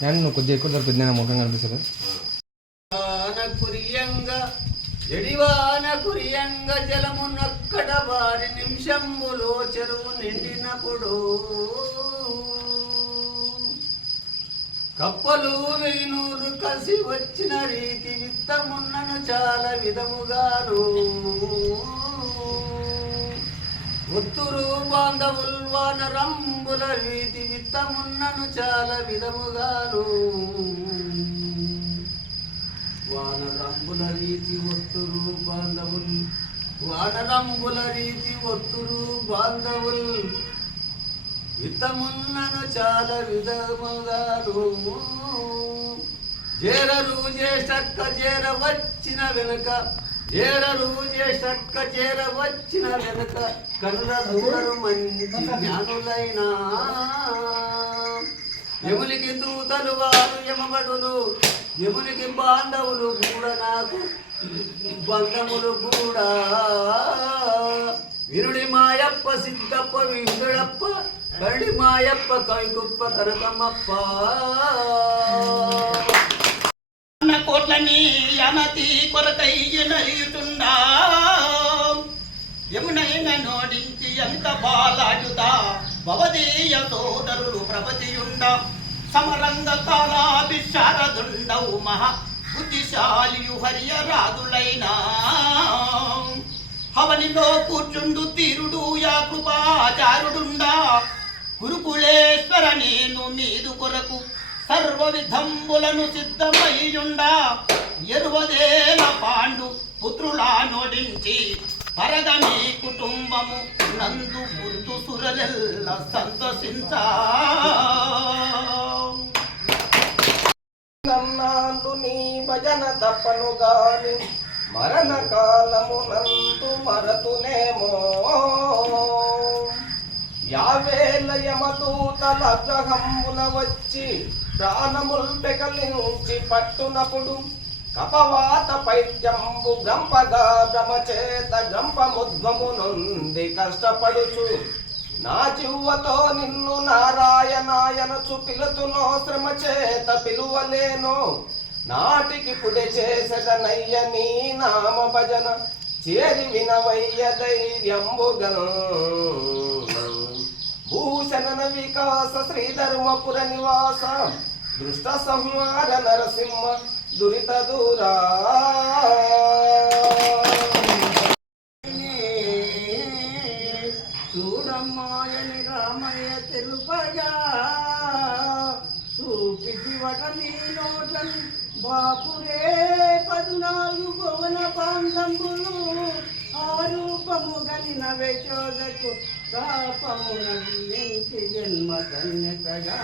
నేను నువ్వు కొద్దిగా ఎక్కువ దొరుకుతుంది నేను ముఖం కనిపిస్తుంది వాన జడివాన కురియంగ జలమునక్కడ వారి నిమిషంబులో చెరువు నిండినప్పుడు కప్పలు వెయ్యినూరు కలిసి వచ్చిన రీతి విత్తమున్నను చాలా విధముగాను ఒత్తురు బాంధవుల్ వానరంబుల రీతి విత్తమున్నను చాలా విధముగాను. వానరంబుల రీతి ఒత్తురు బాంధవుల్ వానరంబుల రీతి ఒత్తురు బాంధవుల్ విత్తమున్నను చాలా విధముగాను. జేరరు చేసక్క జేర వచ్చిన వెనుక చేరరు చేసక్క చేర వచ్చిన వెనుక కనుల దూరరు మంచి జ్ఞానులైనా. యమునికి దూతలు వారు యమబడులు యమునికి బాంధవులు కూడా నాకు బంధములు కూడా. వినుడి మాయప్ప సిద్ధప్ప విందుడప్ప కరడి మాయప్ప కవికుప్ప కనకమ్మప్ప కోట్లని అనతి కొరకై నయుతుండా యమునైన నోడించి ఎంత బాలాడుత భవదీయ సోదరులు ప్రభతియుండ సమరంగ కాలాభిశారదుండవు మహా బుద్ధిశాలియు హరియరాదులైన. హవనిలో కూర్చుండు తీరుడు యా కృపాచారుడుండా. గురుకులేశ్వర నేను మీదు కొరకు సర్వ విధంబులను సిద్ధమయ్యుండా ఎరువదేల పాండు పుత్రులా నోడించి పరగ మీ కుటుంబము నందు బుద్ధు సురలెల్ల సంతసించా. నన్నాళ్ళు నీ భజన తప్పను గాని మరణ కాలము నందు మరతునేమో. యావేల యమదూతల గ్రహముల వచ్చి ప్రాణముల్ పెకలించి పట్టునప్పుడు కపవాత పైత్యంబు గంపగా భ్రమచేత గంపముద్వము నుండి కష్టపడుచు. నా జివ్వతో నిన్ను నారాయణాయనచు పిలుతునో శ్రమ చేత పిలువలేను. నాటికి పుడి చేసగనయ్య నీ నామ భజన చేరి వినవయ్య ధైర్యంబుగను భూషణ వికాస శ్రీధర్మపుర నివాస. దృష్ట సంహార నరసింహ దురిత దూరా. చూడమ్మాయని రామయ్య తెలుపగా. చూపికి వట నీ నోటని బాపురే పద్నాలుగు భువన పాంగంబులు ఆ రూపము గలిన వెచోదకు పాపము నవ్వించి జన్మ ధన్యతగా